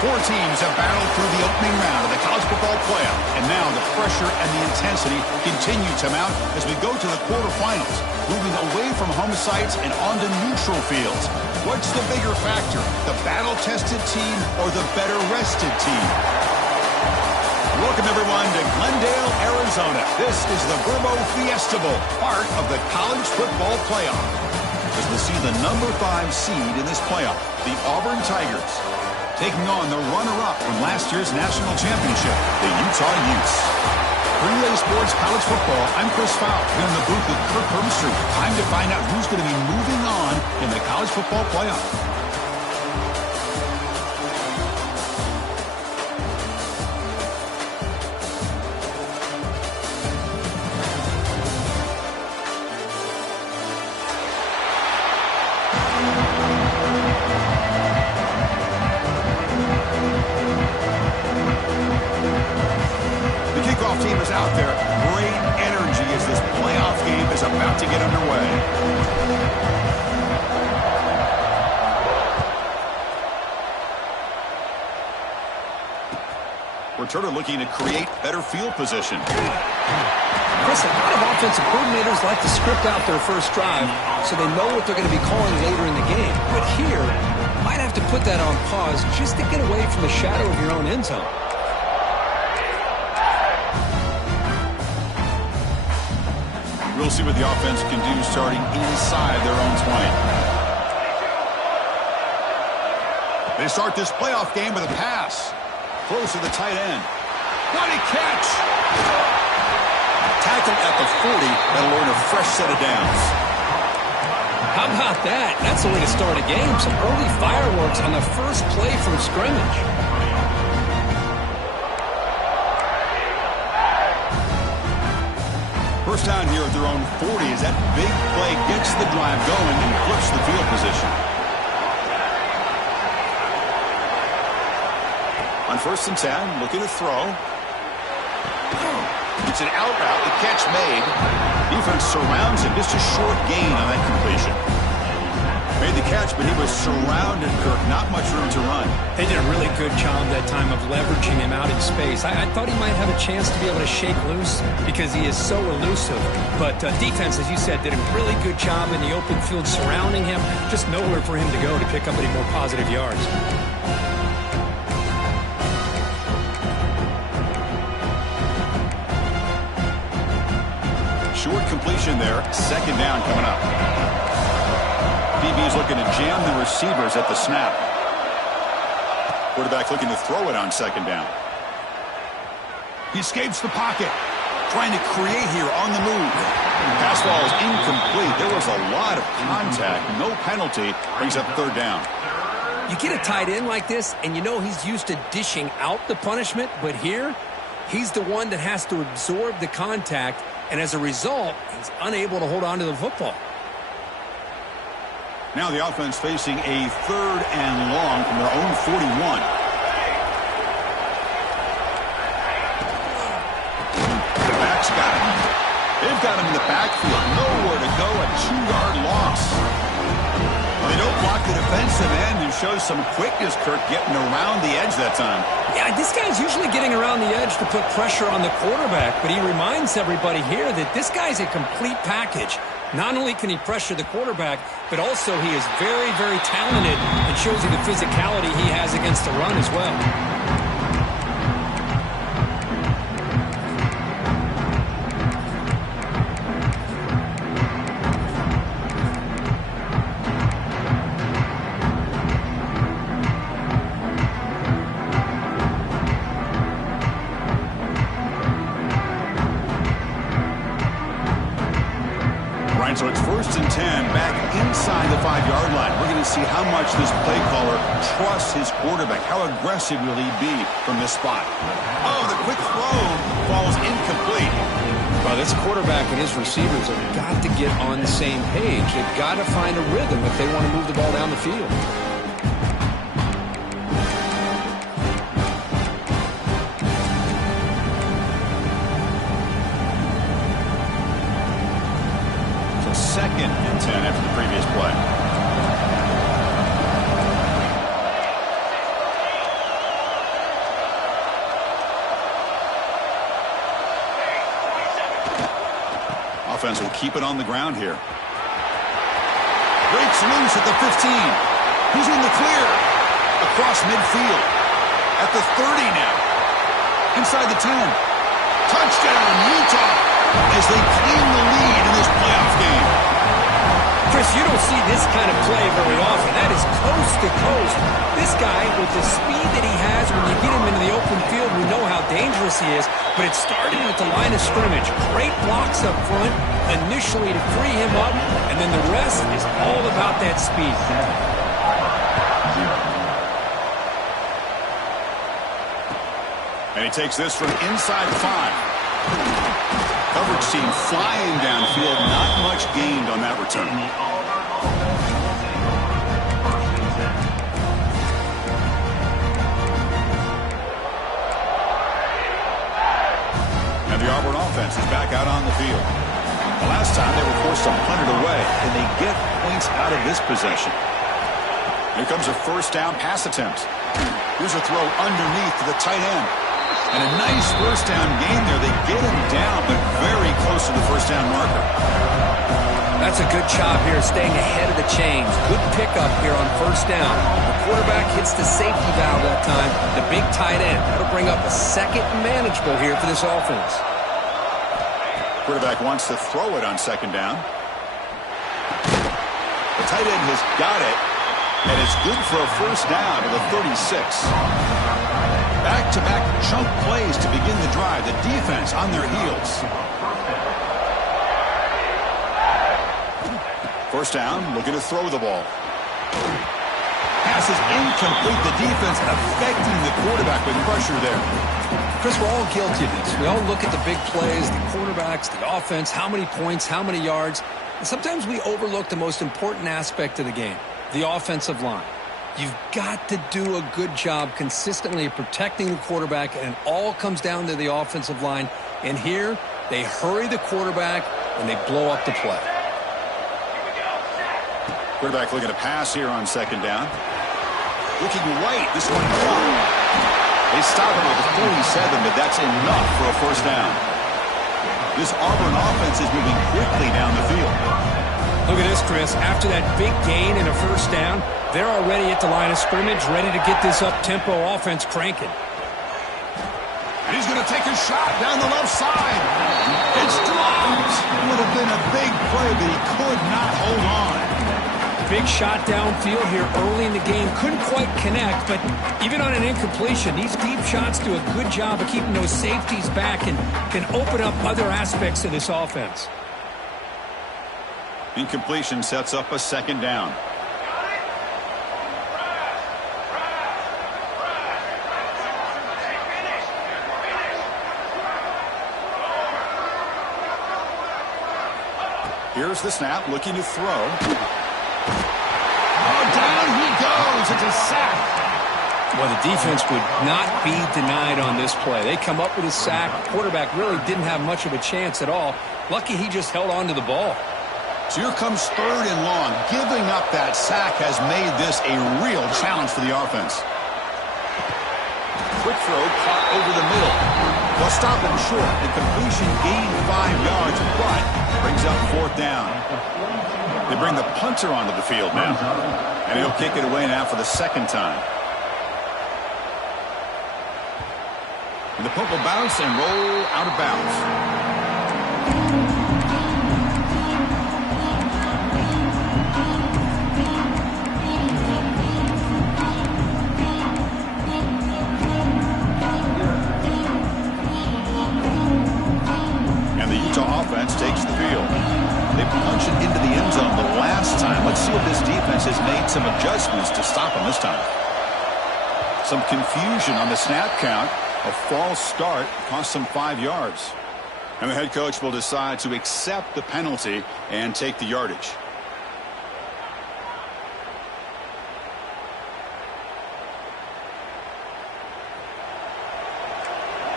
Four teams have battled through the opening round of the college football playoff, and now the pressure and the intensity continue to mount as we go to the quarterfinals, moving away from home sites and onto neutral fields. What's the bigger factor, the battle-tested team or the better-rested team? Welcome, everyone, to Glendale, Arizona. This is the Verbo Fiesta Bowl, part of the college football playoff. As we see the number 5 seed in this playoff, the Auburn Tigers, taking on the runner-up from last year's national championship, the Utah Utes. For EA Sports College Football, I'm Chris Fowl, here in the booth with Kirk Herbstreit. Time to find out who's going to be moving on in the college football playoff. Team is out there. Great energy as this playoff game is about to get underway. Returner looking to create better field position. Chris, a lot of offensive coordinators like to script out their first drive so they know what they're going to be calling later in the game. But here, might have to put that on pause just to get away from the shadow of your own end zone. We'll see what the offense can do starting inside their own 20. They start this playoff game with a pass. Close to the tight end. What a catch! Tackle at the 40. That'll earn a fresh set of downs. How about that? That's the way to start a game. Some early fireworks on the first play from scrimmage. First down here at their own 40 as that big play gets the drive going and flips the field position. On 1st and 10, looking to throw. It's an out route, the catch made. Defense surrounds him, just a short gain on that completion. Made the catch, but he was surrounded, Kirk. Not much room to run. They did a really good job that time of leveraging him out in space. I thought he might have a chance to be able to shake loose because he is so elusive. But defense, as you said, did a really good job in the open field surrounding him. Just nowhere for him to go to pick up any more positive yards. Short completion there. 2nd down coming up. DB's looking to jam the receivers at the snap. Quarterback looking to throw it on 2nd down. He escapes the pocket. Trying to create here on the move. Pass ball is incomplete. There was a lot of contact. No penalty. Brings up 3rd down. You get a tight end like this, and you know he's used to dishing out the punishment, but here, he's the one that has to absorb the contact, and as a result, he's unable to hold on to the football. Now the offense facing a 3rd and long from their own 41. The backs got him. They've got him in the backfield. Nowhere to go. A 2-yard loss. They don't block the defensive end and show some quickness, Kirk, getting around the edge that time. Yeah, this guy's usually getting around the edge to put pressure on the quarterback, but he reminds everybody here that this guy's a complete package. Not only can he pressure the quarterback, but also he is very, very talented and shows you the physicality he has against the run as well. So it's 1st and 10 back inside the 5-yard line. We're going to see how much this play caller trusts his quarterback. How aggressive will he be from this spot? Oh, the quick throw falls incomplete. Well, this quarterback and his receivers have got to get on the same page. They've got to find a rhythm if they want to move the ball down the field. So 2nd and 10 after the previous play. offense will keep it on the ground here. Breaks loose at the 15. He's in the clear. Across midfield. At the 30 now. Inside the 10. Touchdown, Utah, as they claim the lead in this playoff game. Chris, you don't see this kind of play very often. That is coast to coast. This guy, with the speed that he has, when you get him into the open field, we know how dangerous he is. But it started at the line of scrimmage. Great blocks up front, initially to free him up, and then the rest is all about that speed. And he takes this from inside the 5. Coverage team flying downfield. Not much gained on that return. And the Auburn offense is back out on the field. The last time they were forced to punt it away, and they get points out of this possession. Here comes a first down pass attempt. Here's a throw underneath to the tight end. And a nice first down gain there. They get him down, but very close to the first down marker. That's a good job here, staying ahead of the chains. Good pickup here on first down. The quarterback hits the safety valve that time. The big tight end. That'll bring up a second manageable here for this offense. Quarterback wants to throw it on second down. The tight end has got it, and it's good for a first down to the 36. Back-to-back chunk plays to begin the drive. The defense on their heels. First down, looking to throw the ball. Pass is incomplete. The defense affecting the quarterback with pressure there. Chris, we're all guilty of this. We all look at the big plays, the quarterbacks, the offense, how many points, how many yards. And sometimes we overlook the most important aspect of the game, the offensive line. You've got to do a good job consistently of protecting the quarterback, and it all comes down to the offensive line. And here, they hurry the quarterback, and they blow up the play. Quarterback looking to pass here on second down. Looking right. This one caught. They stop him at the 47, but that's enough for a first down. This Auburn offense is moving quickly down the field. Look at this, Chris. After that big gain and a first down, they're already at the line of scrimmage, ready to get this up-tempo offense cranking. And he's going to take a shot down the left side. It's dropped. Would have been a big play, but he could not hold on. Big shot downfield here early in the game. Couldn't quite connect, but even on an incompletion, these deep shots do a good job of keeping those safeties back and can open up other aspects of this offense. Incompletion sets up a second down. Here's the snap, looking to throw. Oh, down he goes. It's a sack. Well, the defense would not be denied on this play. They come up with a sack. The quarterback really didn't have much of a chance at all. Lucky he just held on to the ball. So here comes third and long. Giving up that sack has made this a real challenge for the offense. Quick throw caught over the middle. They'll stop him short. The completion gained 5 yards, but brings up fourth down. They bring the punter onto the field now. And he'll kick it away now for the second time. And the punt will bounce and roll out of bounds. Offense takes the field. They punch it into the end zone the last time. Let's see if this defense has made some adjustments to stop them this time. Some confusion on the snap count. A false start cost them 5 yards. And the head coach will decide to accept the penalty and take the yardage.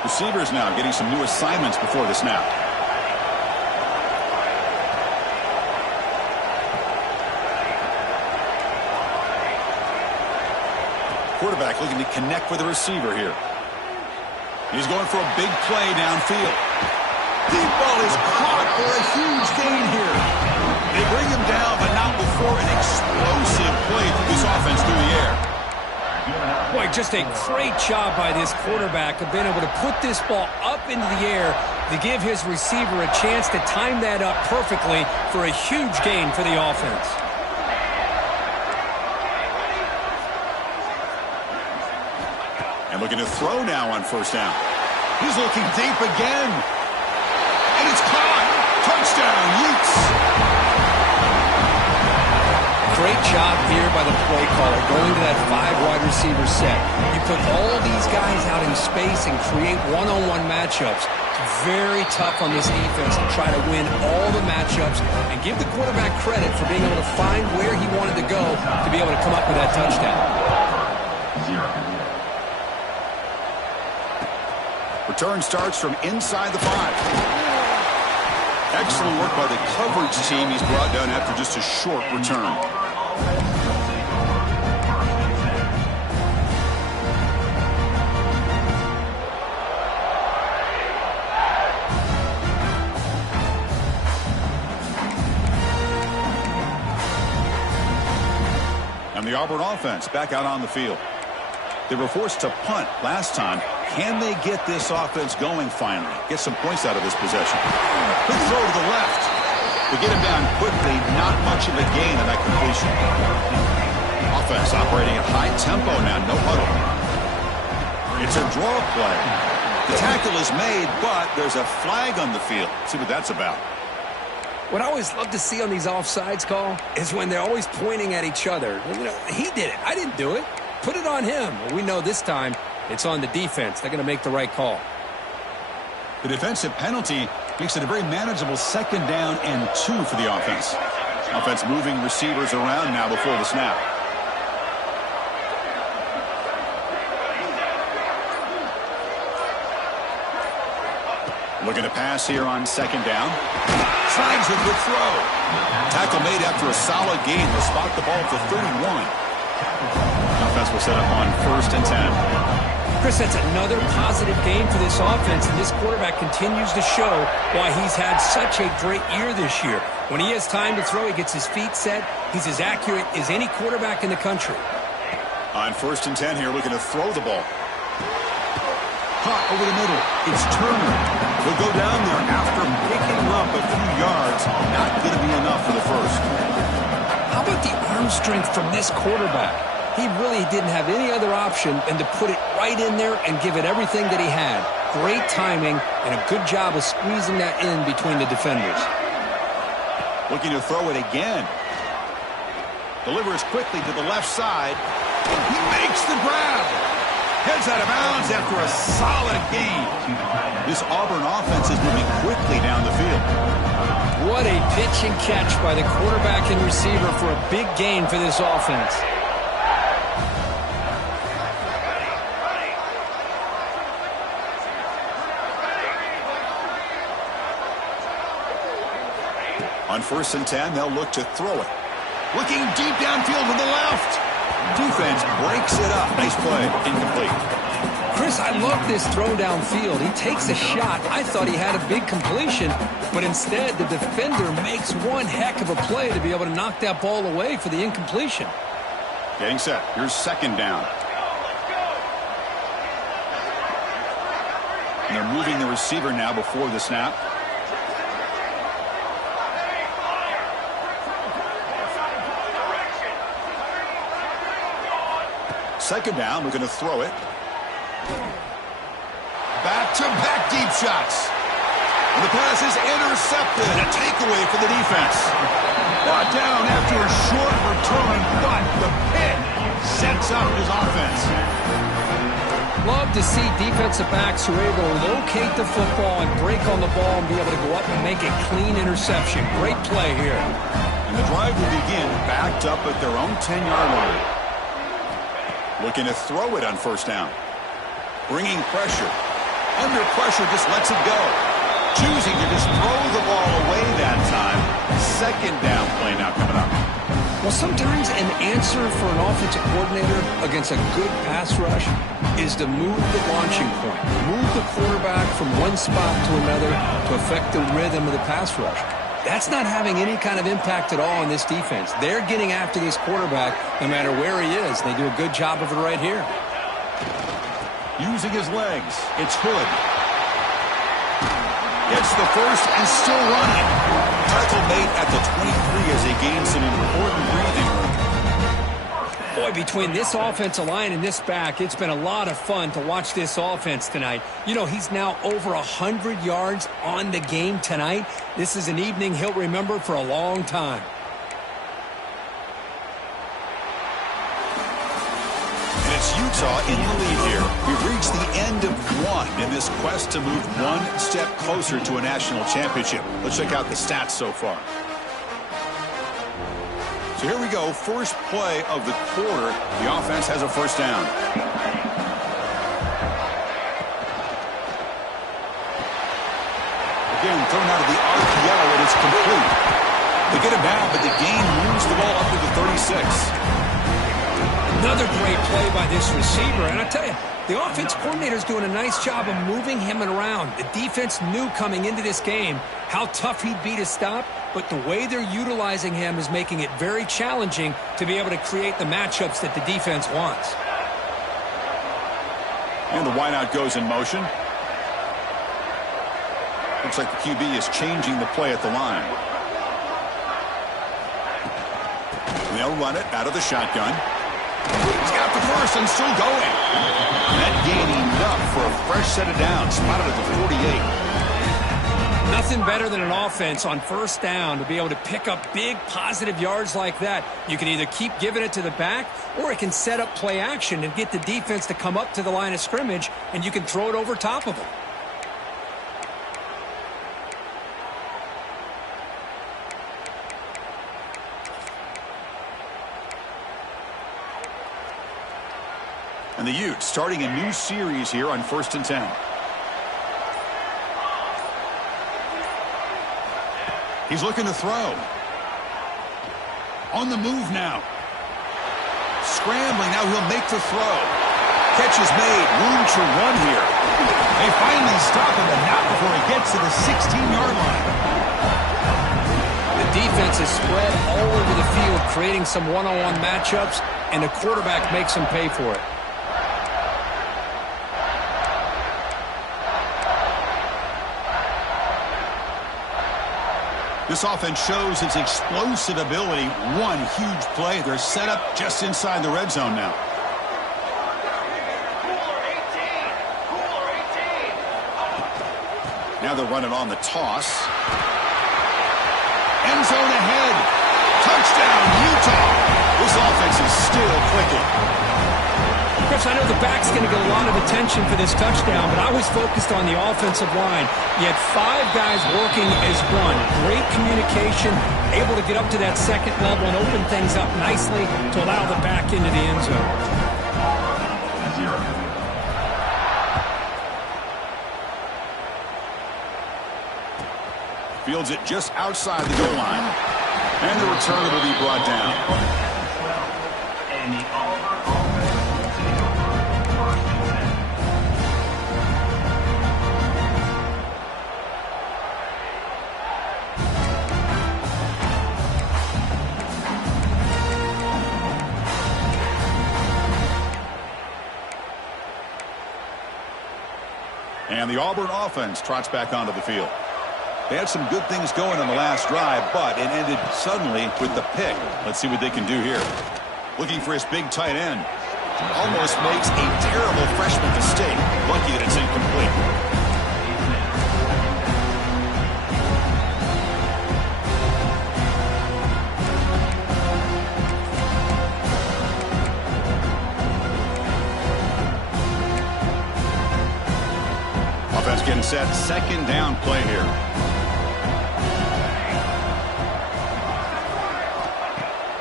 Receivers now getting some new assignments before the snap. Quarterback looking to connect with the receiver here. He's going for a big play downfield. Deep ball is caught for a huge gain here. They bring him down, but not before an explosive play through this offense through the air. Boy, just a great job by this quarterback of being able to put this ball up into the air to give his receiver a chance to time that up perfectly for a huge gain for the offense. And looking to throw now on first down. He's looking deep again. And it's caught. Touchdown, Utes. Great job here by the play caller going to that 5-wide receiver set. You put all these guys out in space and create one-on-one matchups. It's very tough on this defense to try to win all the matchups and give the quarterback credit for being able to find where he wanted to go to be able to come up with that touchdown. Return starts from inside the 5. Excellent work by the coverage team. He's brought down after just a short return. And the Auburn offense back out on the field. They were forced to punt last time. Can they get this offense going finally? Get some points out of this possession. Good throw to the left. To get him down quickly, not much of a gain on that completion. Offense operating at high tempo now, no huddle. It's a draw play. The tackle is made, but there's a flag on the field. See what that's about. What I always love to see on these offsides call is when they're always pointing at each other. You know, he did it. I didn't do it. Put it on him. Well, we know this time it's on the defense. They're going to make the right call. The defensive penalty makes it a very manageable 2nd down and 2 for the offense. Offense moving receivers around now before the snap. Looking to pass here on 2nd down. Slides with the throw. Tackle made after a solid gain will spot the ball for 31. Offense will set up on 1st and 10. Chris, that's another positive game for this offense, and this quarterback continues to show why he's had such a great year this year. When he has time to throw, he gets his feet set. He's as accurate as any quarterback in the country. On 1st and 10 here, looking to throw the ball. Caught over the middle. It's Turner. He'll go down there after picking up a few yards. Not going to be enough for the first. How about the arm strength from this quarterback? He really didn't have any other option than to put it right in there and give it everything that he had. Great timing and a good job of squeezing that in between the defenders. Looking to throw it again. Delivers quickly to the left side. He makes the grab. Heads out of bounds after a solid gain. This Auburn offense is moving quickly down the field. What a pitch and catch by the quarterback and receiver for a big gain for this offense. On 1st and 10, they'll look to throw it. Looking deep downfield to the left. Defense breaks it up. Nice play. Incomplete. Chris, I love this throw downfield. He takes a shot. I thought he had a big completion, but instead the defender makes one heck of a play to be able to knock that ball away for the incompletion. Getting set. Here's 2nd down. And they're moving the receiver now before the snap. Second down, we're going to throw it. Back-to-back deep shots. And the pass is intercepted. A takeaway for the defense. Brought down after a short return, but the pick sets up his offense. Love to see defensive backs who are able to locate the football and break on the ball and be able to go up and make a clean interception. Great play here. And the drive will begin backed up at their own 10-yard line. Looking to throw it on 1st down. Bringing pressure. Under pressure, just lets it go. Choosing to just throw the ball away that time. 2nd down play now coming up. Well, sometimes an answer for an offensive coordinator against a good pass rush is to move the launching point, move the quarterback from one spot to another to affect the rhythm of the pass rush. That's not having any kind of impact at all on this defense. They're getting after this quarterback no matter where he is. They do a good job of it right here. Using his legs, it's Hood. Gets the first and still running. Tackle made at the 23 as they gain some important breathing room. Boy, between this offensive line and this back, it's been a lot of fun to watch this offense tonight. You know, he's now over 100 yards on the game tonight. This is an evening he'll remember for a long time. And it's Utah in the lead here. We've reached the end of one in this quest to move one step closer to a national championship. Let's check out the stats so far. So here we go. First play of the quarter. The offense has a first down. Again, thrown out of the RPO, and it's complete. They get him down, but the gain moves the ball up to the 36. Another great play by this receiver. And I tell you, the offense coordinator's doing a nice job of moving him around. The defense knew coming into this game how tough he'd be to stop, but the way they're utilizing him is making it very challenging to be able to create the matchups that the defense wants. And the wideout goes in motion. Looks like the QB is changing the play at the line. And they'll run it out of the shotgun. He's got the first and still going. That gain enough for a fresh set of downs. Spotted at the 48. Nothing better than an offense on first down to be able to pick up big positive yards like that. You can either keep giving it to the back, or it can set up play action and get the defense to come up to the line of scrimmage, and you can throw it over top of them. And the Utes starting a new series here on 1st and 10. He's looking to throw. On the move now. Scrambling, now he'll make the throw. Catch is made, room to run here. They finally stop him, but not before he gets to the 16-yard line. The defense is spread all over the field, creating some one-on-one matchups, and the quarterback makes them pay for it. This offense shows its explosive ability. One huge play. They're set up just inside the red zone now. Now they're running on the toss. End zone ahead. Touchdown, Utah. This offense is still clicking. Chris, I know the back's going to get a lot of attention for this touchdown, but I was focused on the offensive line. You had 5 guys working as one. Great communication, able to get up to that second level and open things up nicely to allow the back into the end zone. Fields it just outside the goal line. And the return will be brought down. And the Auburn offense trots back onto the field. They had some good things going on the last drive, but it ended suddenly with the pick. Let's see what they can do here. Looking for his big tight end. Almost makes a terrible freshman mistake. Lucky that it's incomplete. Offense getting set. Second down play here.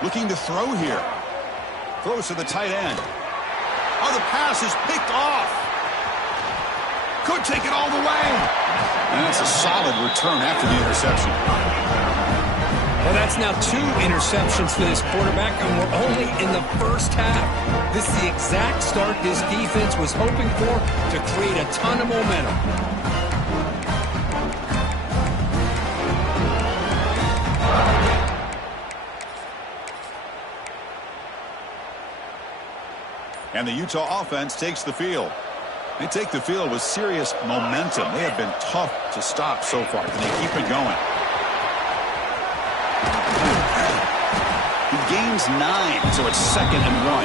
Looking to throw here. Throws to the tight end. Oh, the pass is picked off. Could take it all the way. And that's a solid return after the interception. Well, that's now 2 interceptions for this quarterback, and we're only in the first half. This is the exact start this defense was hoping for to create a ton of momentum. And the Utah offense takes the field. They take the field with serious momentum. They have been tough to stop so far. Can they keep it going? He gains 9, so it's 2nd and 1.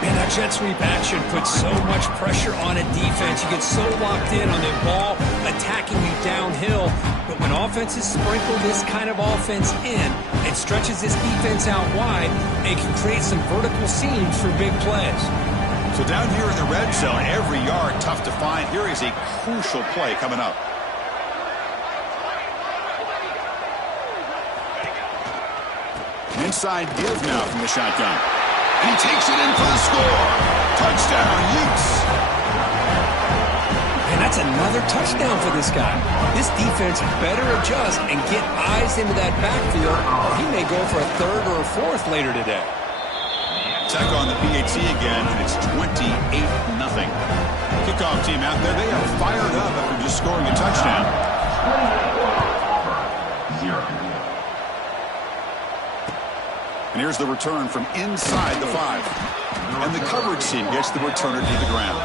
Man, that jet sweep action puts so much pressure on a defense. You get so locked in on the ball attacking you downhill. But when offenses sprinkle this kind of offense in, it stretches this defense out wide and can create some vertical seams for big plays. So down here in the red zone, every yard tough to find. Here is a crucial play coming up. Inside give now from the shotgun. And he takes it in for the score. Touchdown, Utes. And that's another touchdown for this guy. This defense better adjust and get eyes into that backfield, or he may go for a 3rd or a 4th later today. Tech on the PAT again, and it's 28-0. Kickoff team out there, they are fired up after just scoring a touchdown. And here's the return from inside the 5. And the coverage team gets the returner to the ground.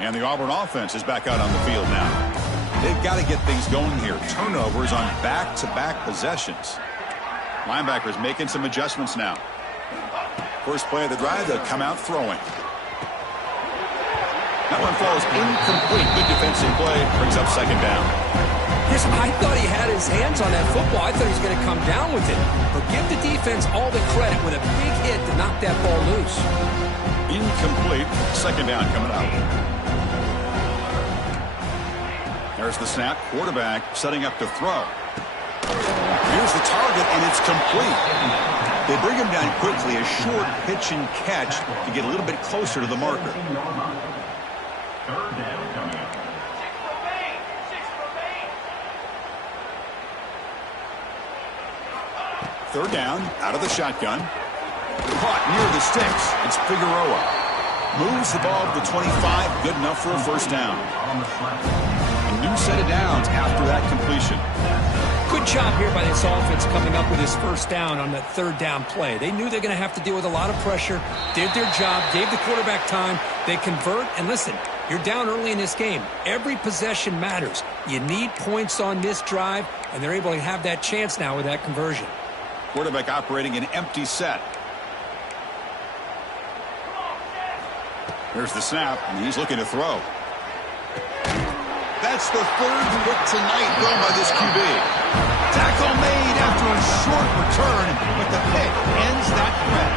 And the Auburn offense is back out on the field now. They've got to get things going here. Turnovers on back-to-back possessions. Linebackers making some adjustments now. First play of the drive, they'll come out throwing. That one falls incomplete. Good defensive play. Brings up 2nd down. Yes, I thought he had his hands on that football. I thought he was going to come down with it. But give the defense all the credit with a big hit to knock that ball loose. Incomplete. 2nd down coming up. There's the snap. Quarterback setting up to throw. Here's the target, and it's complete. They bring him down quickly. A short pitch and catch to get a little bit closer to the marker. 3rd down coming up. 3rd down, out of the shotgun. Caught near the sticks. It's Figueroa. Moves the ball to the 25. Good enough for a 1st down. A new set of downs after that completion. Good job here by this offense coming up with his 1st down on that 3rd down play. They knew they're going to have to deal with a lot of pressure, did their job, gave the quarterback time. They convert, and listen, you're down early in this game. Every possession matters. You need points on this drive, and they're able to have that chance now with that conversion. Quarterback operating an empty set. There's the snap, and he's looking to throw. That's the 3rd hit tonight thrown by this QB. Tackle made after a short return, but the pick ends that threat.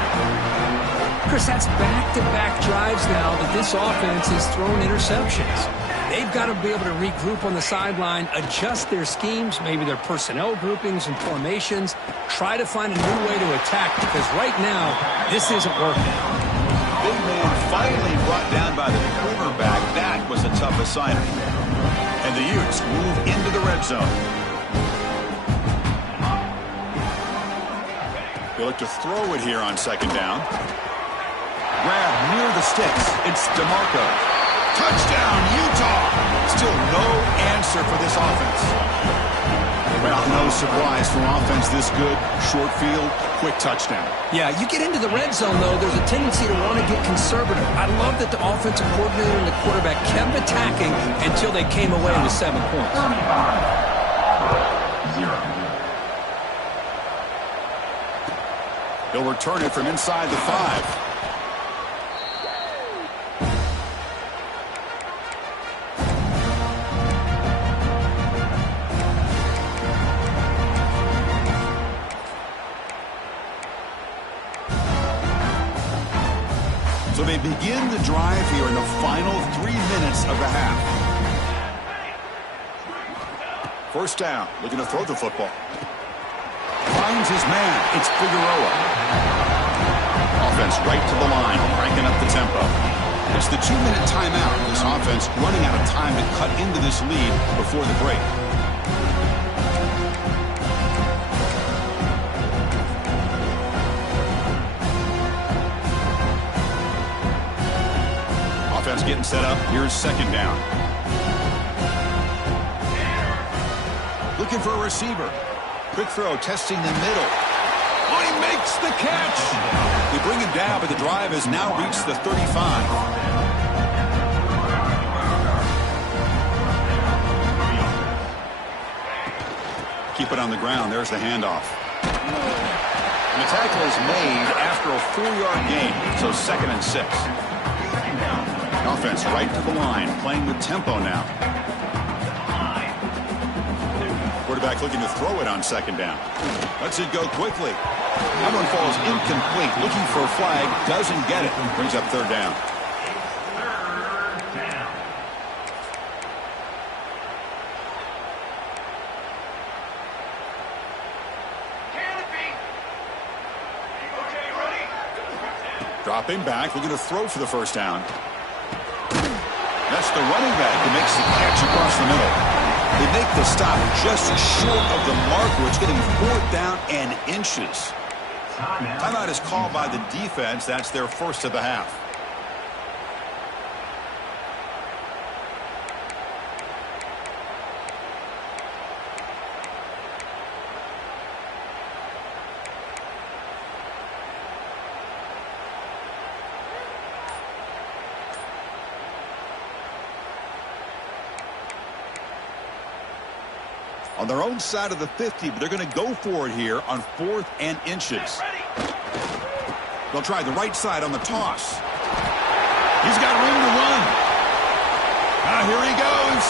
Chris, that's back-to-back drives now that this offense has thrown interceptions. They've got to be able to regroup on the sideline, adjust their schemes, maybe their personnel groupings and formations, try to find a new way to attack, because right now, this isn't working. Big man finally brought down by the cornerback. That was a tough assignment. And the Utes move into the red zone. They look to throw it here on 2nd down. Grab near the sticks. It's DeMarco. Touchdown, Utah! Still no answer for this offense. Well, no surprise from offense this good. Short field, quick touchdown. Yeah, you get into the red zone, though, there's a tendency to want to get conservative. I love that the offensive coordinator and the quarterback kept attacking until they came away with 7 points. 0. He'll return it from inside the 5. So they begin the drive here in the final 3 minutes of the half. 1st down, looking to throw the football. Finds his man. It's Figueroa. offense right to the line, cranking up the tempo. It's the 2-minute timeout. This offense running out of time to cut into this lead before the break. Offense getting set up. Here's second down. Looking for a receiver. Quick throw, testing the middle. Oh, he makes the catch. They bring him down, but the drive has now reached the 35. Keep it on the ground. There's the handoff. And the tackle is made after a 4-yard gain, so 2nd and 6. Offense right to the line, playing with tempo now. Quarterback looking to throw it on 2nd down. Lets it go quickly. That one falls incomplete. Looking for a flag. Doesn't get it. Brings up 3rd down. Dropping back. Looking to throw for the 1st down. That's the running back who makes the catch across the middle. They make the stop just short of the marker. It's getting 4th down and inches. Timeout is called by the defense. That's their first of the half. On their own side of the 50, but they're going to go for it here on 4th and inches. They'll try the right side on the toss. He's got room to run. Here he goes.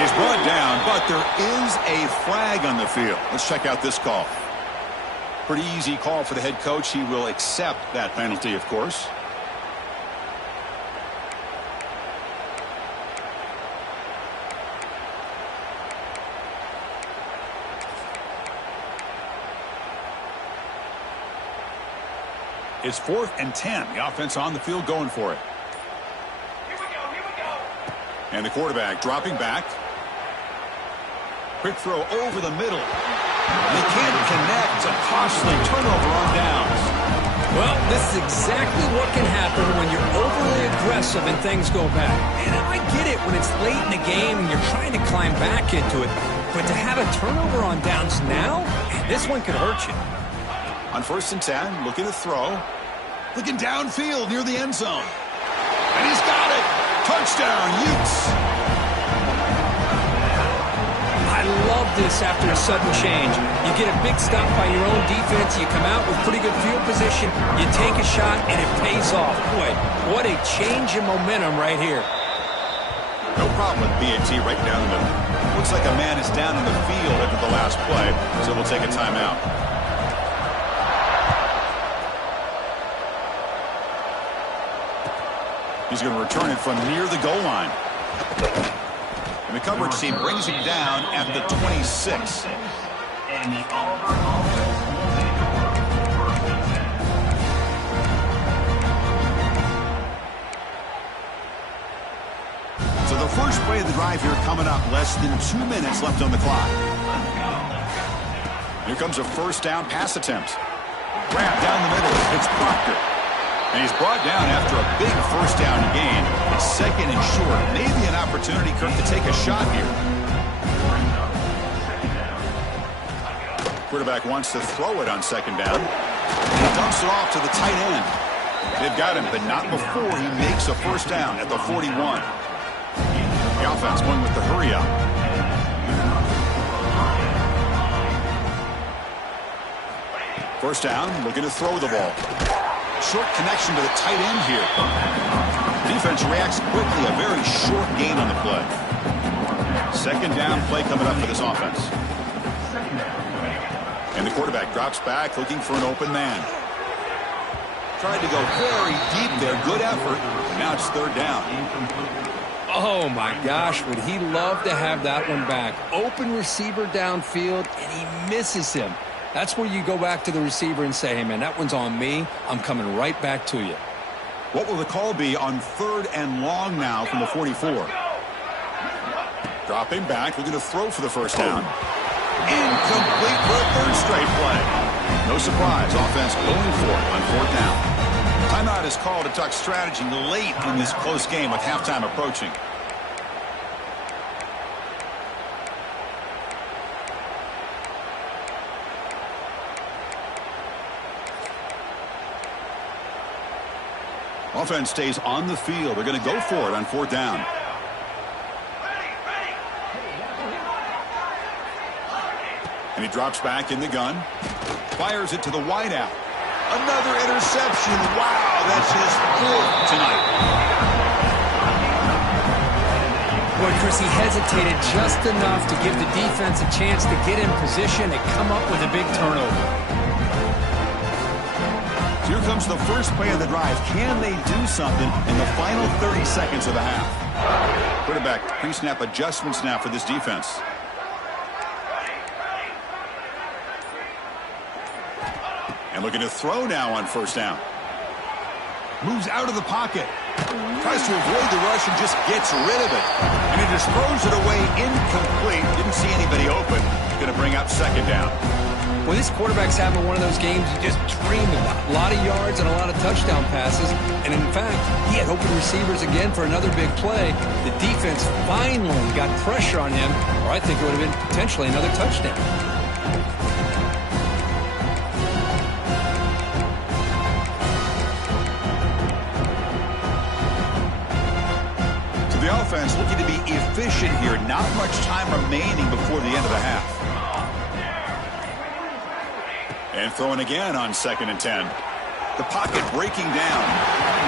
He's brought down, but there is a flag on the field. Let's check out this call. Pretty easy call for the head coach. He will accept that penalty, of course. It's 4th and 10. The offense on the field going for it. Here we go. And the quarterback dropping back. Quick throw over the middle. They can't connect. A costly turnover on downs. Well, this is exactly what can happen when you're overly aggressive and things go bad. And I get it when it's late in the game and you're trying to climb back into it. But to have a turnover on downs now, this one could hurt you. On 1st and 10, looking to throw. Looking downfield near the end zone. And he's got it. Touchdown, Utes. I love this after a sudden change. You get a big stop by your own defense. You come out with pretty good field position. You take a shot, and it pays off. Boy, what a change in momentum right here. No problem with BAT right down the middle. Looks like a man is down on the field after the last play, so we'll take a timeout. He's going to return it from near the goal line. And the coverage team brings him down at the 26. So the first play of the drive here coming up. Less than 2 minutes left on the clock. Here comes a 1st down pass attempt. Grab down the middle. It's Proctor. And he's brought down after a big 1st down gain. It's 2nd and short. Maybe an opportunity, Kirk, to take a shot here. Quarterback wants to throw it on 2nd down. And he dumps it off to the tight end. They've got him, but not before he makes a 1st down at the 41. The offense going with the hurry up. First down, looking to throw the ball. Short connection to the tight end here. Defense reacts quickly. A very short gain on the play. 2nd down play coming up for this offense. And the quarterback drops back looking for an open man. Tried to go very deep there. Good effort. And now it's 3rd down. Oh, my gosh, would he love to have that one back. Open receiver downfield, and he misses him. That's where you go back to the receiver and say, hey, man, that one's on me. I'm coming right back to you. What will the call be on 3rd and long now from the 44? Dropping back, looking to throw for the first down. Incomplete for a 3rd straight play. No surprise, offense going for it on 4th down. Timeout is called to talk strategy late in this close game with halftime approaching. Offense stays on the field. They're going to go for it on 4th down. And he drops back in the gun. Fires it to the wideout. Another interception. Wow, that's his 4th tonight. Boy, Chris, he hesitated just enough to give the defense a chance to get in position and come up with a big turnover. Here comes the first play of the drive. Can they do something in the final 30 seconds of the half? Quarterback pre-snap adjustments now for this defense. And looking to throw now on 1st down. Moves out of the pocket. Tries to avoid the rush and just gets rid of it. And he just throws it away incomplete. Didn't see anybody open. Going to bring up 2nd down. Well, this quarterback's having one of those games you just dream about. A lot of yards and a lot of touchdown passes. And in fact, he had open receivers again for another big play. The defense finally got pressure on him, or I think it would have been potentially another touchdown. So the offense looking to be efficient here. Not much time remaining before the end of the half. And throwing again on 2nd and 10. The pocket breaking down.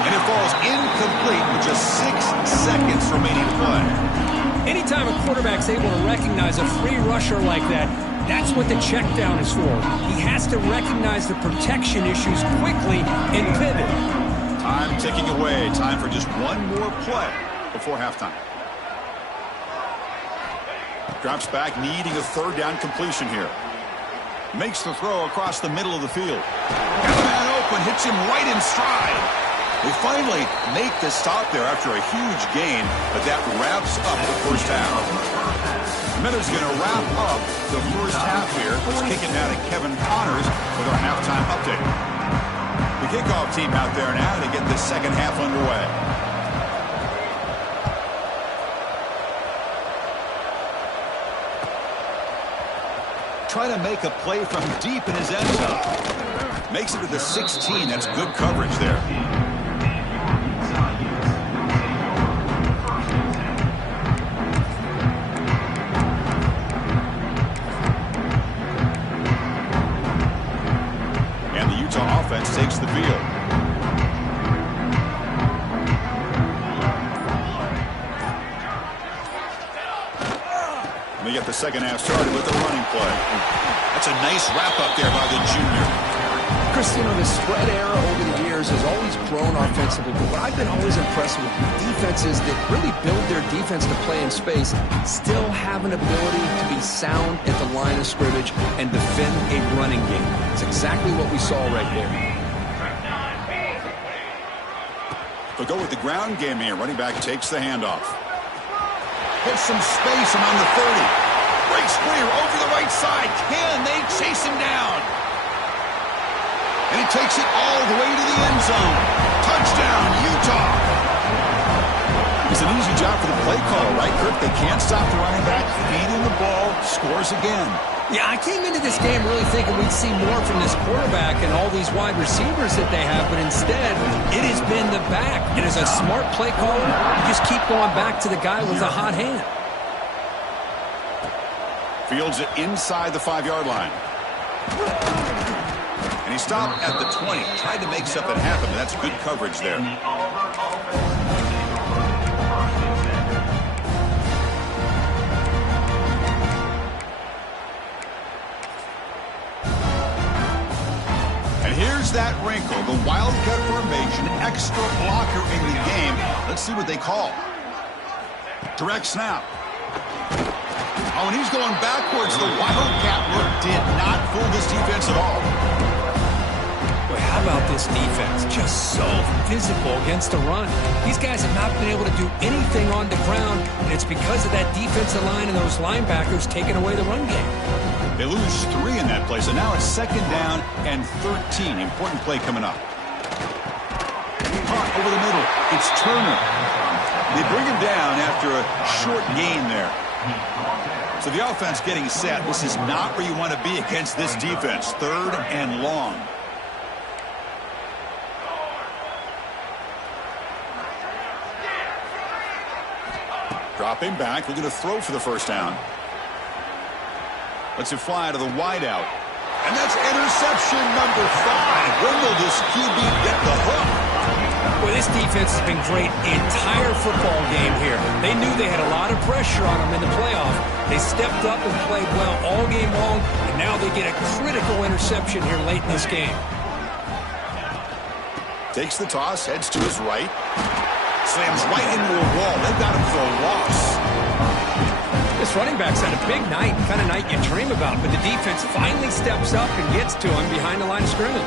And it falls incomplete with just 6 seconds remaining to play. Anytime a quarterback's able to recognize a free rusher like that, that's what the check down is for. He has to recognize the protection issues quickly and pivot. Time ticking away. Time for just one more play before halftime. Drops back, needing a 3rd down completion here. Makes the throw across the middle of the field. Got the man open, hits him right in stride. They finally make the stop there after a huge gain, but that wraps up the first half. Miller's going to wrap up the first half here. Let's kick it now to Kevin Connors with our halftime update. The kickoff team out there now to get this second half underway. Trying to make a play from deep in his end zone. Makes it to the 16. That's good coverage there. And the Utah offense takes the field. They get the second half started with a running play. That's a nice wrap-up there by the junior. Chris, you know, the spread era over the years has always grown offensively, but what I've been always impressed with defenses that really build their defense to play in space still have an ability to be sound at the line of scrimmage and defend a running game. It's exactly what we saw right there. They'll go with the ground game here. Running back takes the handoff. Hits some space around the 30. Breaks clear over the right side. Can they chase him down? And he takes it all the way to the end zone. Touchdown, Utah. It's an easy job for the play caller, right, Kirk? They can't stop the running back. Feeding the ball. Scores again. Yeah, I came into this game really thinking we'd see more from this quarterback and all these wide receivers that they have, but instead, it has been the back. And as a smart play caller, you just keep going back to the guy with the hot hand. Fields it inside the 5-yard line. And he stopped at the 20. Tried to make something happen, but that's good coverage there. Here's that wrinkle, the wildcat formation, extra blocker in the game. Let's see what they call. Direct snap. Oh, and he's going backwards. The wildcat look did not fool this defense at all. Boy, how about this defense? Just so physical against the run. These guys have not been able to do anything on the ground, and it's because of that defensive line and those linebackers taking away the run game. They lose 3 in that play, so now it's 2nd down and 13. Important play coming up. Caught over the middle. It's Turner. They bring him down after a short gain there. So the offense getting set. This is not where you want to be against this defense. 3rd and long. Dropping back, looking to throw for the 1st down. Lets it fly to the wideout. And that's interception number 5. When will this QB get the hook? Well, this defense has been great the entire football game here. They knew they had a lot of pressure on them in the playoff. They stepped up and played well all game long, and now they get a critical interception here late in this game. Takes the toss, heads to his right. Slams right into a wall. They've got him for a loss. This running back's had a big night, kind of night you dream about, but the defense finally steps up and gets to him behind the line of scrimmage.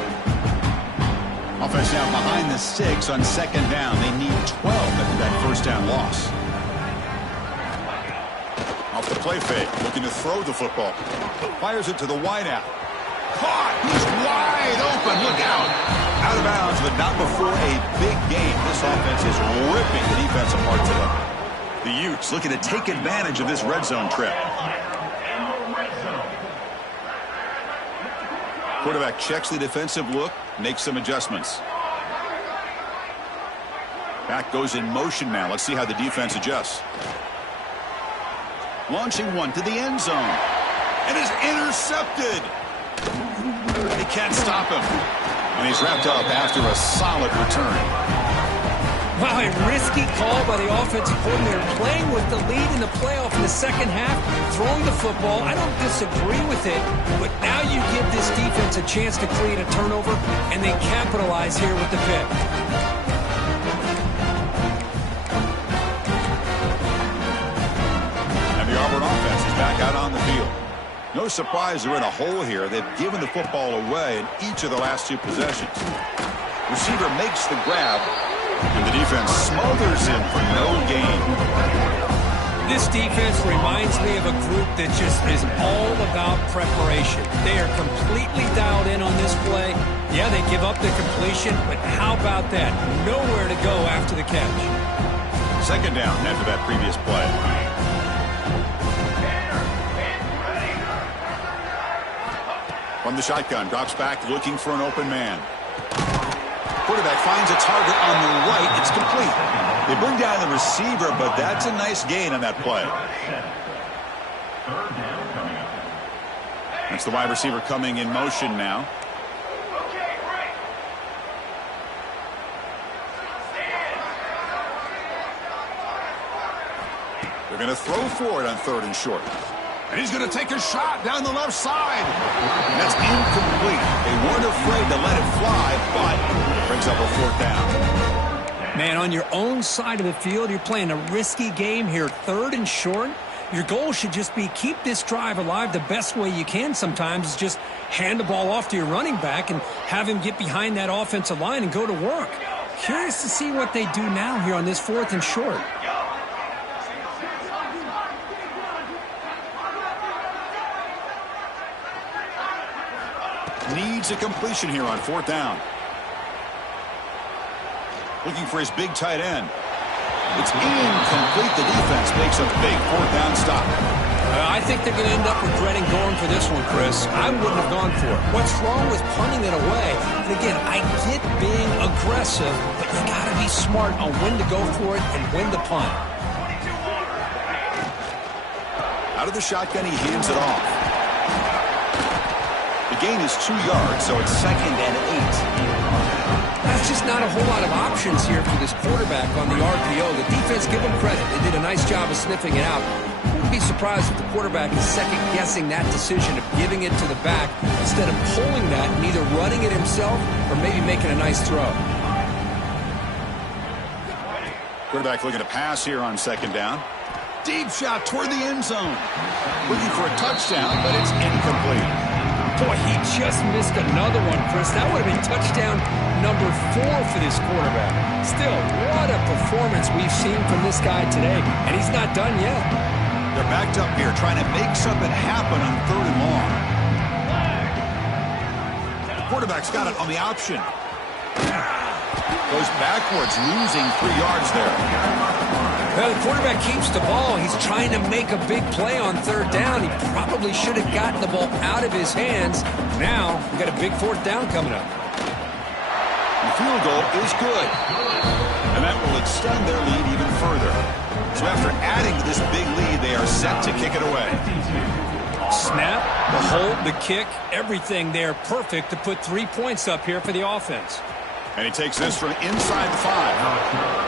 Offense now behind the 6 on 2nd down. They need 12 after that 1st down loss. Off the play fake, looking to throw the football. Fires it to the wideout. Caught! He's wide open. Look out! Out of bounds, but not before a big game. This offense is ripping the defense apart today. The Utes looking to take advantage of this red zone trip. Quarterback checks the defensive look, makes some adjustments. Back goes in motion now. Let's see how the defense adjusts. Launching one to the end zone. And is intercepted. They can't stop him. And he's wrapped up after a solid return. Wow, a risky call by the offensive coordinator, playing with the lead in the playoff in the 2nd half, throwing the football. I don't disagree with it, but now you give this defense a chance to create a turnover, and they capitalize here with the pick. And the Auburn offense is back out on the field. No surprise they're in a hole here. They've given the football away in each of the last 2 possessions. Receiver makes the grab. And the defense smothers him for no gain. This defense reminds me of a group that just is all about preparation. They are completely dialed in on this play. Yeah, they give up the completion, but how about that? Nowhere to go after the catch. 2nd down after that previous play. From the shotgun, drops back looking for an open man. Quarterback finds a target on the right. It's complete. They bring down the receiver, but that's a nice gain on that play. That's the wide receiver coming in motion now. They're going to throw for it on 3rd and short. And he's going to take a shot down the left side. And that's incomplete. They weren't afraid to let it fly, but it brings up a 4th down. Man, on your own side of the field, you're playing a risky game here. 3rd and short. Your goal should just be keep this drive alive the best way you can sometimes is just hand the ball off to your running back and have him get behind that offensive line and go to work. Curious to see what they do now here on this 4th and short. Needs a completion here on 4th down. Looking for his big tight end. It's incomplete. The defense makes a big 4th down stop. I think they're going to end up regretting going for this one, Chris. I wouldn't have gone for it. What's wrong with punting it away? And again, I get being aggressive, but you got to be smart on when to go for it and when to punt. Out of the shotgun, he hands it off. The gain is 2 yards, so it's 2nd and 8. That's just not a whole lot of options here for this quarterback on the RPO. The defense, give them credit. They did a nice job of sniffing it out. Wouldn't be surprised if the quarterback is second-guessing that decision of giving it to the back instead of pulling that and either running it himself or maybe making a nice throw. Quarterback looking to pass here on 2nd down. Deep shot toward the end zone. Looking for a touchdown, but it's incomplete. Boy, he just missed another one, Chris. That would have been touchdown number 4 for this quarterback. Still, what a performance we've seen from this guy today, and he's not done yet. They're backed up here trying to make something happen on 3rd and long. The quarterback's got it on the option. Goes backwards, losing 3 yards there. Well, the quarterback keeps the ball. He's trying to make a big play on 3rd down. He probably should have gotten the ball out of his hands. Now, we've got a big 4th down coming up. The field goal is good. And that will extend their lead even further. So after adding to this big lead, they are set to kick it away. Snap, the hold, the kick, everything there perfect to put 3 points up here for the offense. And he takes this from inside the 5.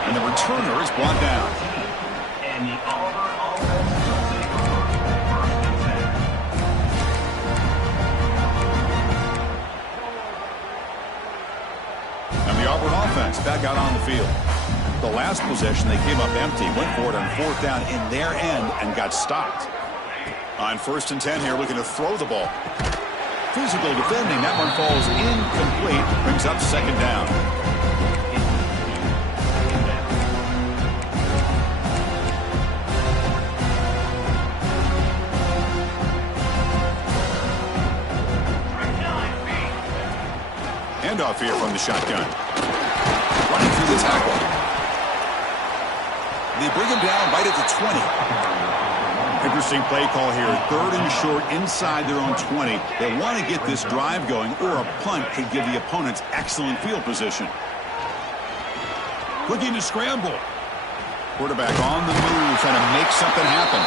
And the returner is brought down. And the Auburn offense back out on the field. The last possession, they came up empty, went for it on 4th down in their end and got stopped. On 1st and 10 here, looking to throw the ball. Physical defending, that one falls incomplete, brings up 2nd down. Handoff here from the shotgun. Running through the tackle. They bring him down right at the 20. Interesting play call here. 3rd and short inside their own 20. They want to get this drive going, or a punt could give the opponents excellent field position. Looking to scramble. Quarterback on the move, trying to make something happen.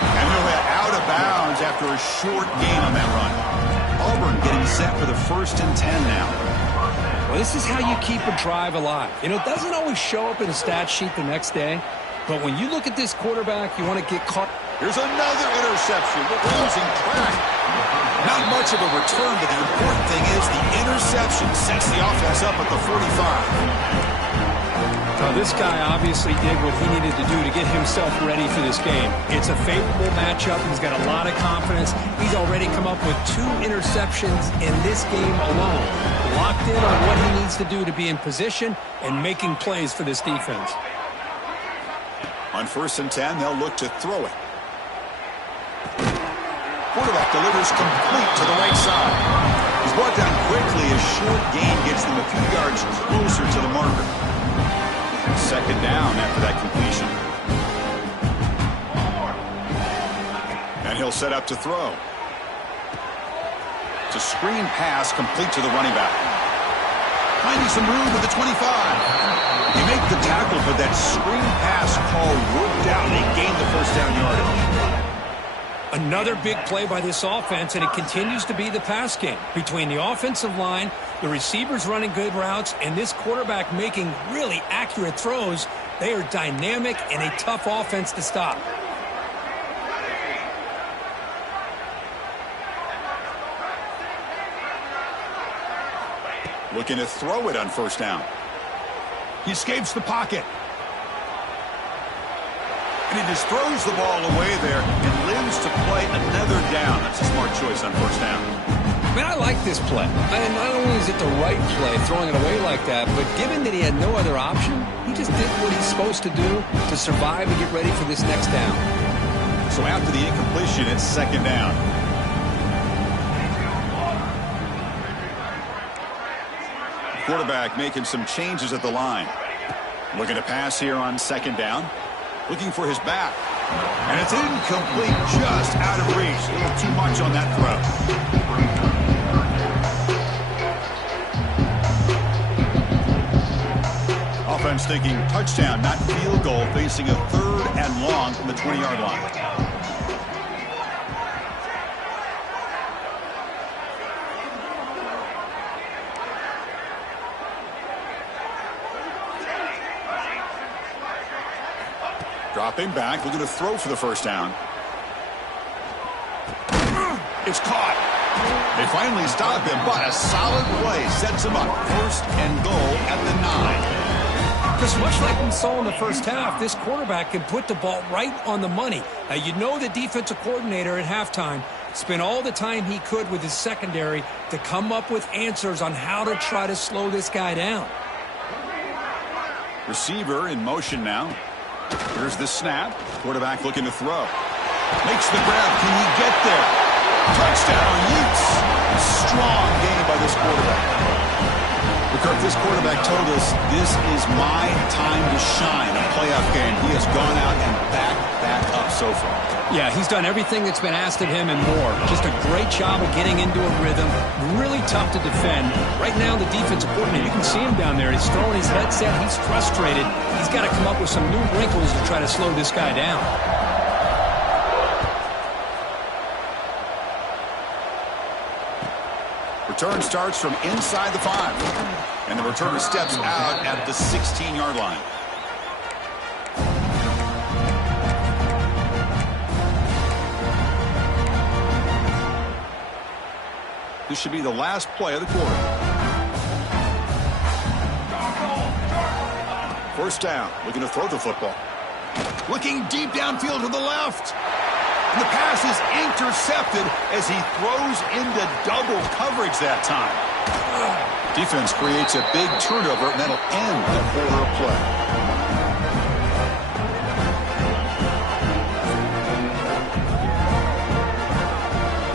And they're out of bounds after a short gain on that run. Auburn getting set for the 1st and 10 now. Well, this is how you keep a drive alive. You know, it doesn't always show up in a stat sheet the next day, but when you look at this quarterback, you want to get caught. Here's another interception. We're losing track. Not much of a return, but the important thing is the interception sets the offense up at the 45. Now, this guy obviously did what he needed to do to get himself ready for this game. It's a favorable matchup. He's got a lot of confidence. He's already come up with 2 interceptions in this game alone. Locked in on what he needs to do to be in position and making plays for this defense. On 1st and 10, they'll look to throw it. Quarterback delivers complete to the right side. He's brought down quickly. A short gain gets them a few yards closer to the marker. 2nd down after that completion. And he'll set up to throw. It's a screen pass complete to the running back. Finding some room with the 25. They make the tackle, but that screen pass call worked out. They gained the 1st down yardage. Another big play by this offense, and it continues to be the pass game. Between the offensive line, the receivers running good routes, and this quarterback making really accurate throws, they are dynamic and a tough offense to stop. Looking to throw it on 1st down. He escapes the pocket. And he just throws the ball away there and lives to play another down. That's a smart choice on 1st down. I mean, I like this play. And not only is it the right play, throwing it away like that, but given that he had no other option, he just did what he's supposed to do to survive and get ready for this next down. So after the incompletion, it's 2nd down. Quarterback making some changes at the line. Looking to pass here on 2nd down. Looking for his back. And it's incomplete, just out of reach. A little too much on that throw. Offense thinking touchdown, not field goal, facing a 3rd and long from the 20-yard line. Dropping back, looking to throw for the 1st down. It's caught. They finally stop him, but a solid play sets him up. 1st and goal at the 9. Because much like we saw in the first half, this quarterback can put the ball right on the money. Now, you know the defensive coordinator at halftime spent all the time he could with his secondary to come up with answers on how to try to slow this guy down. Receiver in motion now. Here's the snap. Quarterback looking to throw. Makes the grab. Can he get there? Touchdown, Utes. Strong game by this quarterback. Kirk, this quarterback told us this is my time to shine, a playoff game. He has gone out and back up so far. Yeah, he's done everything that's been asked of him and more. Just a great job of getting into a rhythm. Really tough to defend. Right now, the defensive coordinator, you can see him down there. He's throwing his headset. He's frustrated. He's got to come up with some new wrinkles to try to slow this guy down. Return starts from inside the 5. And the returner steps out at the 16-yard line. This should be the last play of the quarter. First down, looking to throw the football. Looking deep downfield to the left. And the pass is intercepted as he throws into double coverage that time. Defense creates a big turnover, and that'll end the quarter of play.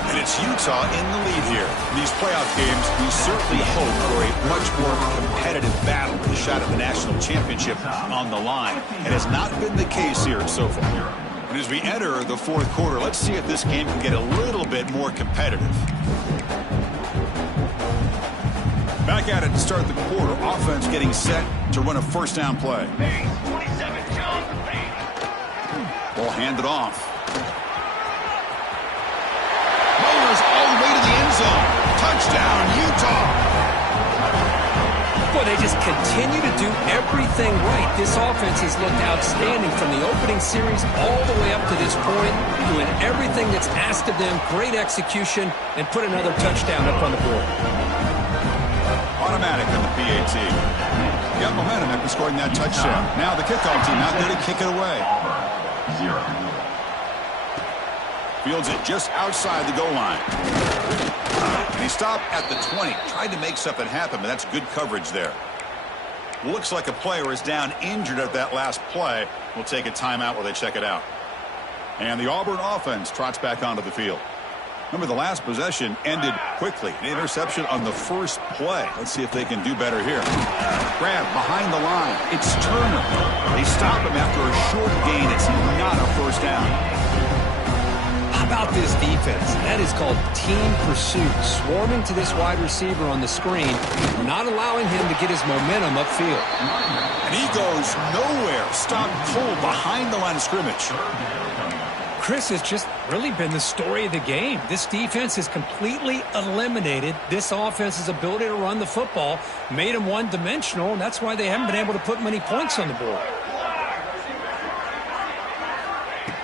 And it's Utah in the lead here. In these playoff games, we certainly hope for a much more competitive battle with a shot at the national championship on the line. It has not been the case here so far. And as we enter the fourth quarter, let's see if this game can get a little bit more competitive. Back at it to start the quarter. Offense getting set to run a first down play. Ball handed off. Mowers all the way to the end zone. Touchdown, Utah. Boy, they just continue to do everything right. This offense has looked outstanding from the opening series all the way up to this point, doing everything that's asked of them, great execution, and put another touchdown up on the board. Automatic in the PAT. Got momentum after scoring that touchdown. Now the kickoff team out there to kick it away. Fields it just outside the goal line. And he stopped at the 20. Tried to make something happen, but that's good coverage there. Looks like a player is down injured at that last play. We'll take a timeout while they check it out. And the Auburn offense trots back onto the field. Remember, the last possession ended quickly. An interception on the first play. Let's see if they can do better here. Grab behind the line. It's Turner. They stop him after a short gain. It's not a first down. How about this defense? That is called team pursuit. Swarming to this wide receiver on the screen, not allowing him to get his momentum upfield. And he goes nowhere. Stopped cold behind the line of scrimmage. Chris, has just really been the story of the game. This defense has completely eliminated this offense's ability to run the football, made them one-dimensional, and that's why they haven't been able to put many points on the board.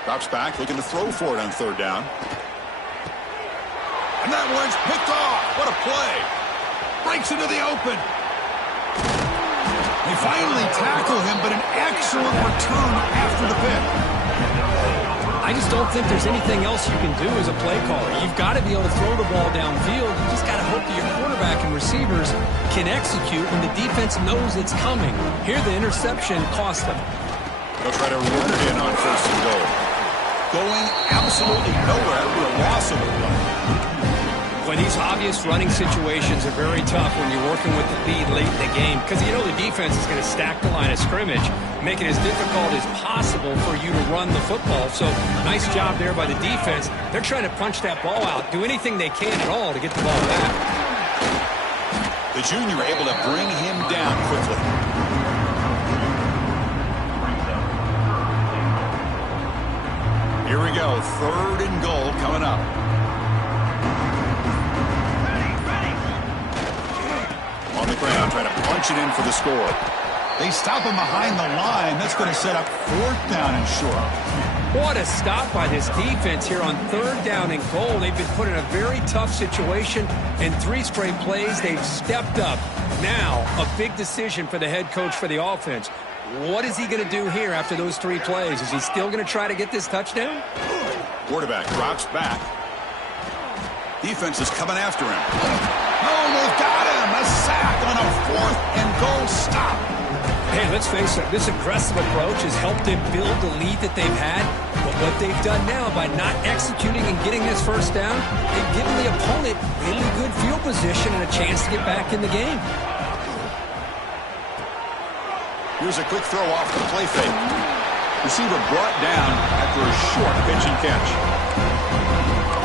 Drops back, looking to throw for it on third down. And that one's picked off. What a play. Breaks into the open. They finally tackle him, but an excellent return after the pick. I just don't think there's anything else you can do as a play caller. You've got to be able to throw the ball downfield. You just got to hope that your quarterback and receivers can execute when the defense knows it's coming. Here, the interception cost them. They'll try to run it in on first and goal. Going absolutely nowhere for a loss of the play. When these obvious running situations are very tough when you're working with the lead late in the game, because you know the defense is going to stack the line of scrimmage, make it as difficult as possible for you to run the football. So nice job there by the defense. They're trying to punch that ball out, do anything they can at all to get the ball back. The junior able to bring him down quickly. Here we go, third and goal coming up. On the ground, trying to punch it in for the score. They stop him behind the line. That's going to set up fourth down and short. What a stop by this defense here on third down and goal. They've been put in a very tough situation. In 3 straight plays, they've stepped up. Now, a big decision for the head coach for the offense. What is he going to do here after those 3 plays? Is he still going to try to get this touchdown? Quarterback drops back. Defense is coming after him. Oh, they've got him. A sack on a 4th and goal stop. Hey, let's face it, this aggressive approach has helped them build the lead that they've had. But what they've done now by not executing and getting this first down, they've given the opponent really good field position and a chance to get back in the game. Here's a quick throw off the play fake. Receiver brought down after a short pitch and catch.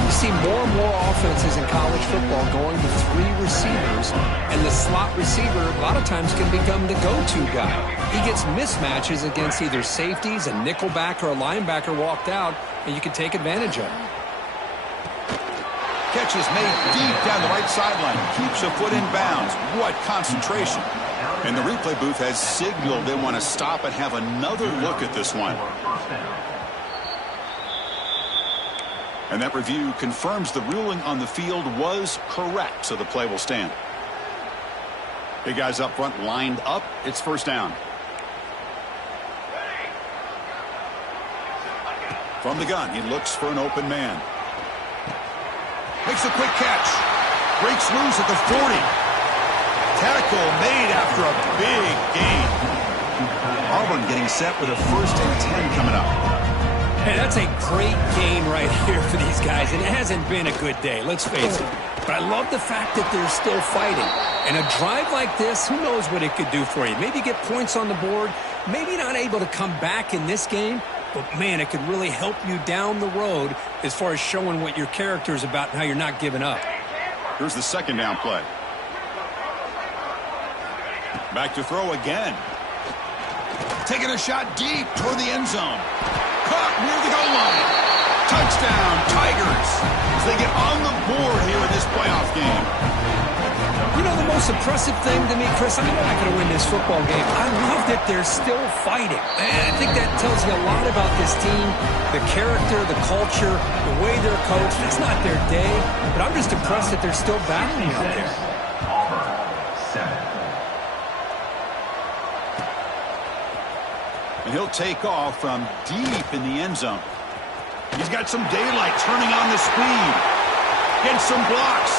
You see more and more offenses in college football going to 3 receivers, and the slot receiver a lot of times can become the go-to guy. He gets mismatches against either safeties, a nickelback, or a linebacker walked out, and you can take advantage of it. Catch is made deep down the right sideline. Keeps a foot in bounds. What concentration. And the replay booth has signaled they want to stop and have another look at this one. And that review confirms the ruling on the field was correct, so the play will stand. Big guys up front lined up. It's first down. From the gun, he looks for an open man. Makes a quick catch. Breaks loose at the 40. Tackle made after a big gain. Auburn getting set with a 1st and 10 coming up. Hey, that's a great gain right here for these guys, and it hasn't been a good day, let's face it. But I love the fact that they're still fighting. And a drive like this, who knows what it could do for you. Maybe get points on the board, maybe not able to come back in this game, but man, it could really help you down the road as far as showing what your character is about and how you're not giving up. Here's the 2nd down play. Back to throw again. Taking a shot deep toward the end zone. Caught near the goal line. Touchdown, Tigers, as they get on the board here in this playoff game. You know, the most impressive thing to me, Chris, I mean, they're not going to win this football game. I love that they're still fighting. And I think that tells you a lot about this team, the character, the culture, the way they're coached. It's not their day, but I'm just impressed that they're still battling out there. And he'll take off from deep in the end zone. He's got some daylight turning on the speed. Gets some blocks.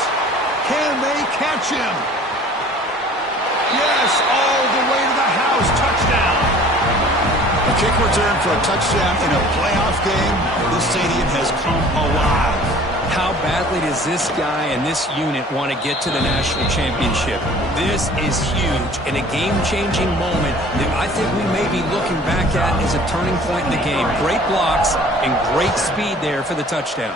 Can they catch him? Yes, all the way to the house. Touchdown. A kick return for a touchdown in a playoff game. This stadium has come alive. How badly does this guy and this unit want to get to the national championship? This is huge and a game-changing moment that I think we may be looking back at as a turning point in the game. Great blocks and great speed there for the touchdown.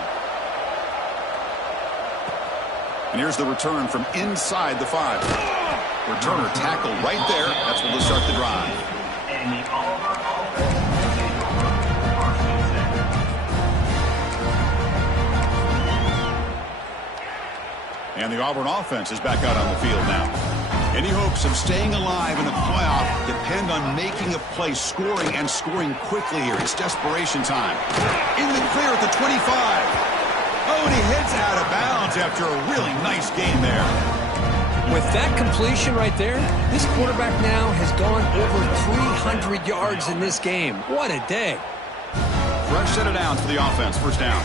And here's the return from inside the 5. Returner tackle right there. That's where they'll start the drive. And the Auburn offense is back out on the field now. Any hopes of staying alive in the playoff depend on making a play, scoring, and scoring quickly here. It's desperation time. In the clear at the 25. Oh, and he heads out of bounds after a really nice gain there. With that completion right there, this quarterback now has gone over 300 yards in this game. What a day. Fresh set of downs for the offense. First down.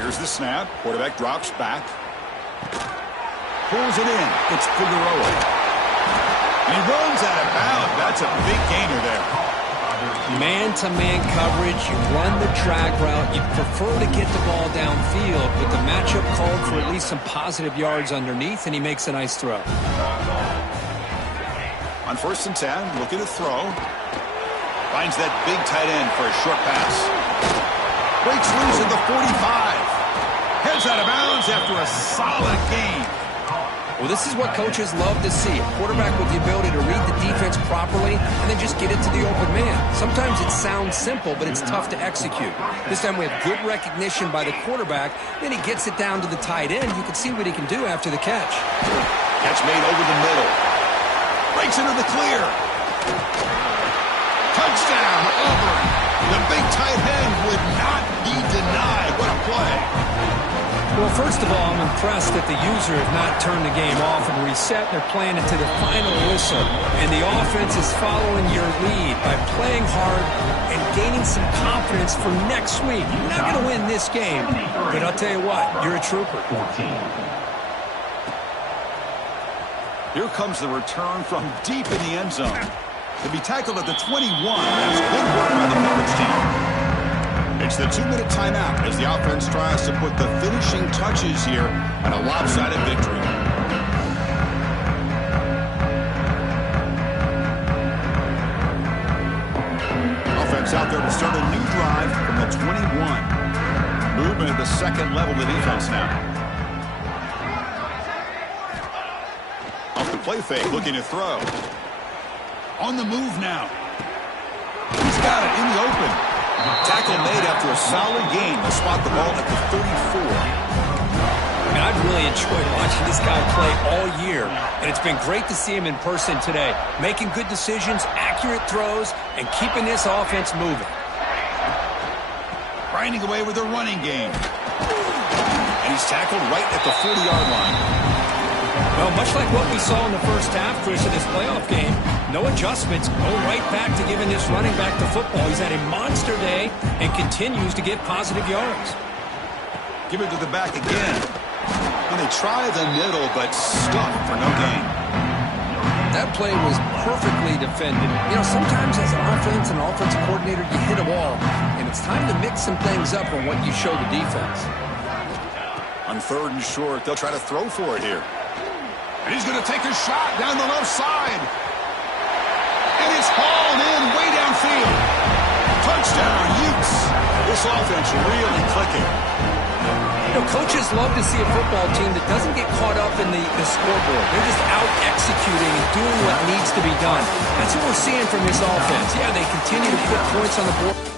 Here's the snap. Quarterback drops back. Pulls it in. It's Figueroa. And he runs out of bounds. That's a big gainer there. Man-to-man coverage. You run the drag route. You prefer to get the ball downfield, but the matchup called for at least some positive yards underneath, and he makes a nice throw. On 1st and 10, looking to throw. Finds that big tight end for a short pass. Breaks loose at the 45. Heads out of bounds after a solid game. Well, this is what coaches love to see. A quarterback with the ability to read the defense properly and then just get it to the open man. Sometimes it sounds simple, but it's tough to execute. This time we have good recognition by the quarterback. Then he gets it down to the tight end. You can see what he can do after the catch. Catch made over the middle. Breaks into the clear. Touchdown, Auburn. The big tight end would not be denied. What a play. Well, first of all, I'm impressed that the user have not turned the game off and reset. They're playing it to the final whistle. And the offense is following your lead by playing hard and gaining some confidence for next week. You're not going to win this game, but I'll tell you what, you're a trooper. Here comes the return from deep in the end zone. To be tackled at the 21. That's good work by the coverage team. It's the 2-minute timeout as the offense tries to put the finishing touches here on a lopsided victory. Offense out there to start a new drive from the 21. Movement at the second level of the defense now. Off the play fake, looking to throw. On the move now. He's got it in the open. Tackle made after a solid gain to spot the ball at the 34. I've really enjoyed watching this guy play all year, and it's been great to see him in person today, making good decisions, accurate throws, and keeping this offense moving. Grinding away with a running game. And he's tackled right at the 40-yard line. Well, much like what we saw in the first half, Chris, of this playoff game, no adjustments, going right back to giving this running back the football. He's had a monster day and continues to get positive yards. Give it to the back again. And they try the middle, but stuck for no gain. That play was perfectly defended. You know, sometimes as an offense and offensive coordinator, you hit a wall, and it's time to mix some things up on what you show the defense. On 3rd and short, they'll try to throw for it here. And he's going to take a shot down the left side. And it's hauled in way downfield. Touchdown, Utes. This offense really clicking. You know, coaches love to see a football team that doesn't get caught up in the scoreboard. They're just out executing and doing what needs to be done. That's what we're seeing from this offense. Yeah, they continue to put points on the board.